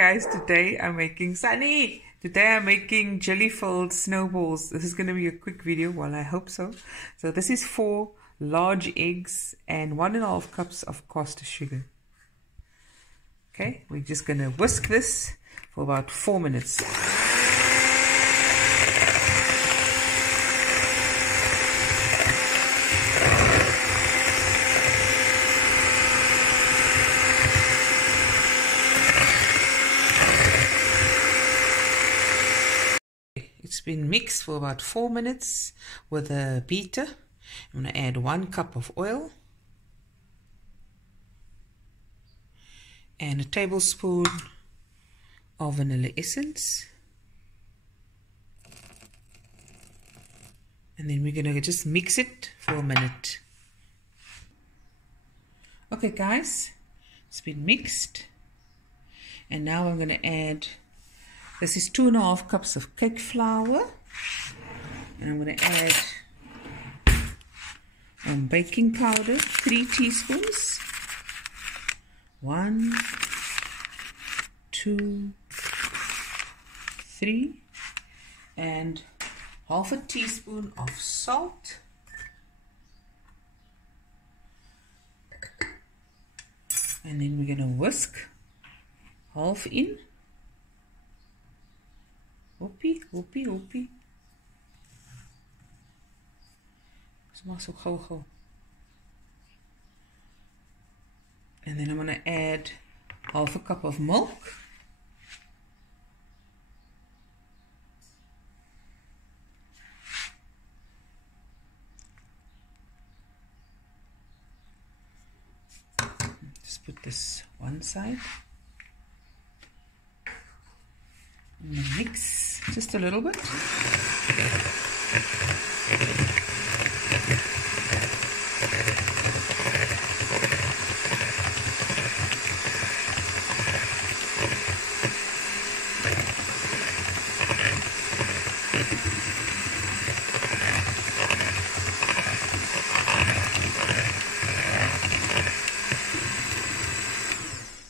Guys, today I'm making jelly-filled snowballs. This is going to be a quick video. Well, I hope so. So this is 4 large eggs and 1.5 cups of caster sugar. Okay, we're just going to whisk this for about 4 minutes. It's been mixed for about 4 minutes with a beater. I'm going to add 1 cup of oil and a tablespoon of vanilla essence. And then we're going to just mix it for a minute. Okay guys, it's been mixed. And now I'm going to add, this is 2.5 cups of cake flour, and I'm going to add baking powder, 3 teaspoons, 1, 2, 3, and half a teaspoon of salt, and then we're going to whisk half in. Hoppie, hoppie, hoppie. So gauw. And then I'm going to add half a cup of milk. Just put this one side. Mix just a little bit.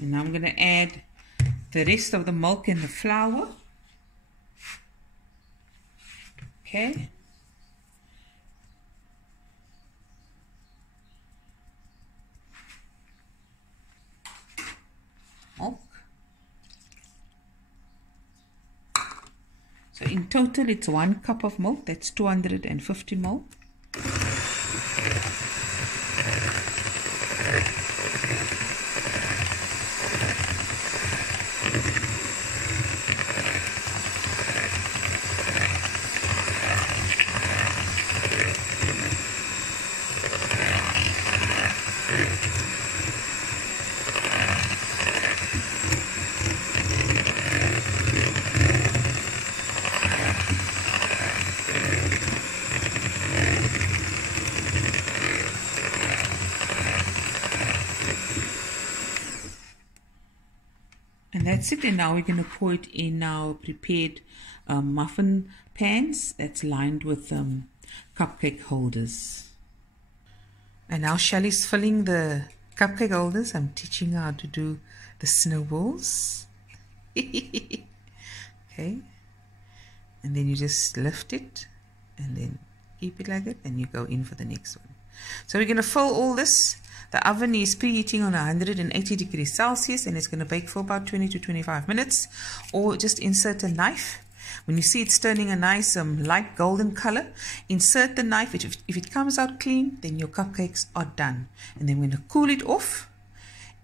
And now I'm going to add the rest of the milk and the flour. Okay. Milk. So in total it's 1 cup of milk. That's 250 ml. And that's it. And now we're going to pour it in our prepared muffin pans that's lined with cupcake holders. And now Shelly's filling the cupcake holders. I'm teaching her how to do the snowballs. Okay. And then you just lift it and then keep it like that, and you go in for the next one. So we're going to fill all this. The oven is preheating on 180 degrees Celsius, and it's going to bake for about 20 to 25 minutes. Or just insert a knife. When you see it's turning a nice light golden color, insert the knife. If it comes out clean, then your cupcakes are done. And then we're going to cool it off,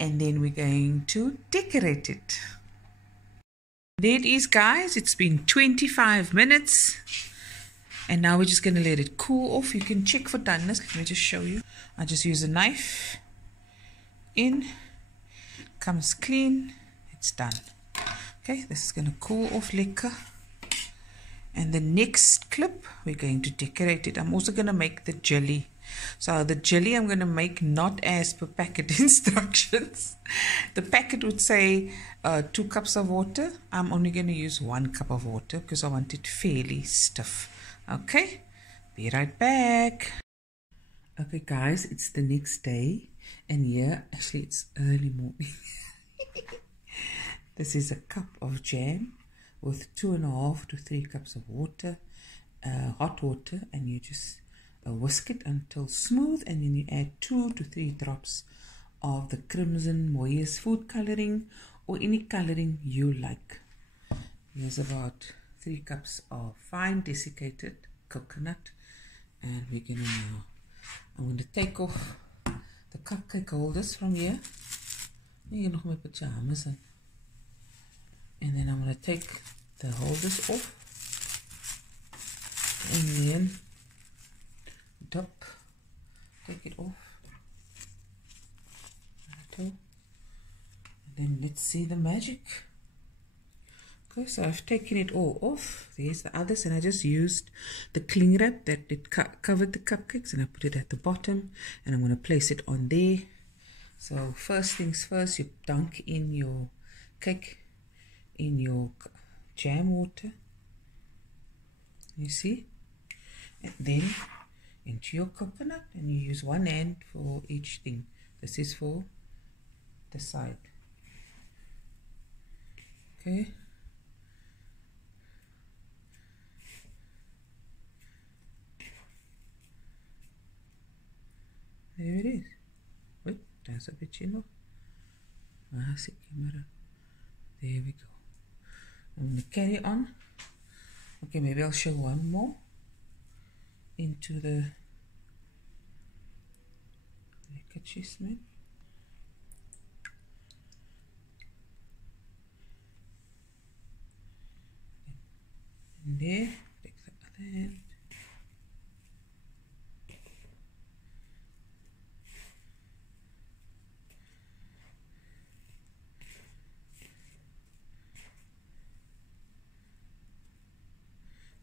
and then we're going to decorate it. There it is, guys. It's been 25 minutes. And now we're just going to let it cool off. You can check for doneness. Let me just show you. I just use a knife. In. Comes clean. It's done. Okay, this is going to cool off lekker. And the next clip, we're going to decorate it. I'm also going to make the jelly. So the jelly I'm going to make not as per packet instructions. The packet would say 2 cups of water. I'm only going to use 1 cup of water because I want it fairly stiff. Okay, be right back. Okay guys, it's the next day, and here actually it's early morning. This is a cup of jam with 2.5 to 3 cups of water, hot water, and you just whisk it until smooth, and then you add 2 to 3 drops of the Crimson Moyes food coloring or any coloring you like. Here's about 3 cups of fine desiccated coconut, and we're gonna now, I'm going to take off the cupcake holders from here. Hier nog my pajamas in. And then I'm going to take the holders off, and then take it off, and then let's see the magic. Okay, so I've taken it all off. There's the others, and I just used the cling wrap that it covered the cupcakes, and I put it at the bottom, and I'm going to place it on there. So first things first, you dunk in your cake in your jam water, you see, and then into your coconut, and you use one hand for each thing. This is for the side. Okay, there it is. Wait, that's a bit, you know. Camera. There we go. I'm going to carry on. Okay, maybe I'll show one more into the chisme. And there, take the other hand.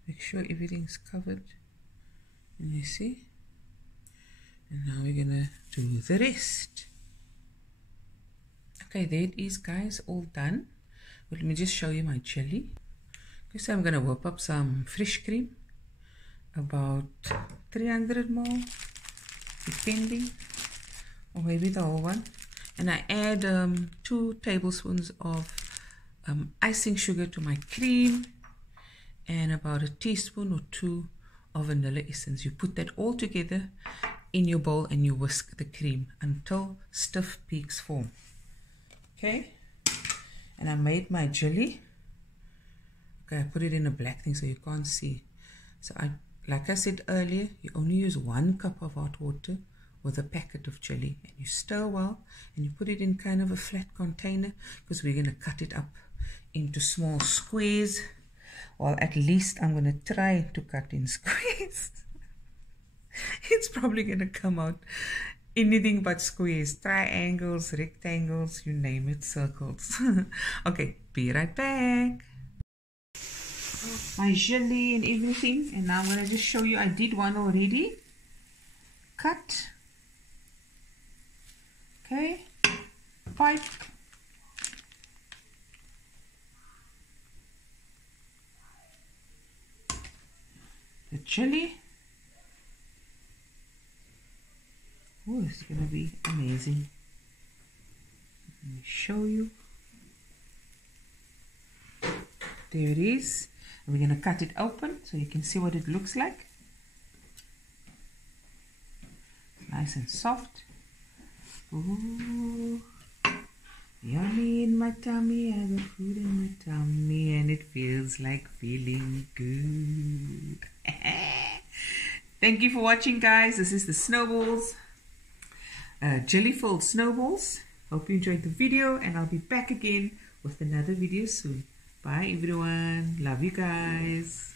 Make sure everything's covered, and you see, and now we're gonna do the rest. Okay, there it is, guys, all done. But let me just show you my jelly. Okay, so I'm gonna whip up some fresh cream, about 300 ml, depending, or maybe the whole one, and I add 2 tablespoons of icing sugar to my cream, and about a teaspoon or 2 of vanilla essence. You put that all together in your bowl, and you whisk the cream until stiff peaks form. Okay, and I made my jelly. Okay, I put it in a black thing so you can't see. So like I said earlier, you only use 1 cup of hot water with a packet of jelly, and you stir well, and you put it in kind of a flat container, because we're going to cut it up into small squares. Well, at least I'm going to try to cut in squares. It's probably going to come out anything but squares, triangles, rectangles, you name it, circles. Okay, be right back. My jelly and everything, and now I'm going to just show you. I did one already. Cut. Okay. Pipe. The chili. Oh, it's going to be amazing. Let me show you. There it is. And we're going to cut it open so you can see what it looks like. Nice and soft. Ooh, yummy in my tummy. I got food in my tummy, and it feels like feeling good. Thank you for watching, guys. This is the Snowballs, jelly-filled snowballs. Hope you enjoyed the video, and I'll be back again with another video soon. Bye, everyone. Love you guys.